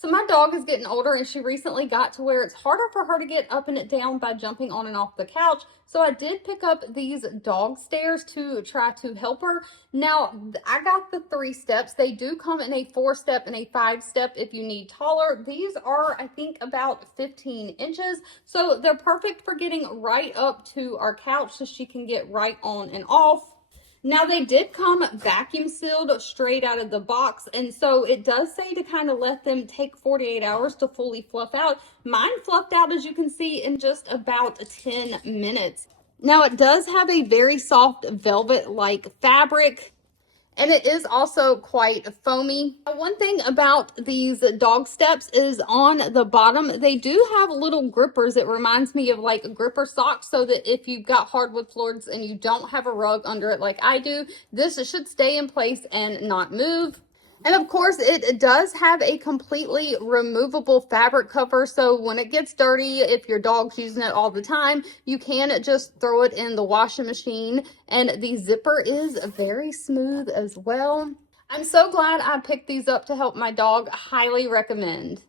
So my dog is getting older and she recently got to where it's harder for her to get up and down by jumping on and off the couch. So I did pick up these dog stairs to try to help her. Now I got the 3 steps. They do come in a 4-step and a 5-step if you need taller. These are, I think, about 15 inches. So they're perfect for getting right up to our couch so she can get right on and off. Now they did come vacuum sealed straight out of the box, and so it does say to kind of let them take 48 hours to fully fluff out. Mine fluffed out, as you can see, in just about 10 minutes. Now it does have a very soft velvet-like fabric, and it is also quite foamy. One thing about these dog steps is on the bottom, they do have little grippers. It reminds me of like gripper socks, so that if you've got hardwood floors and you don't have a rug under it like I do, this should stay in place and not move. And of course, it does have a completely removable fabric cover. So when it gets dirty, if your dog's using it all the time, you can just throw it in the washing machine. And the zipper is very smooth as well. I'm so glad I picked these up to help my dog. Highly recommend.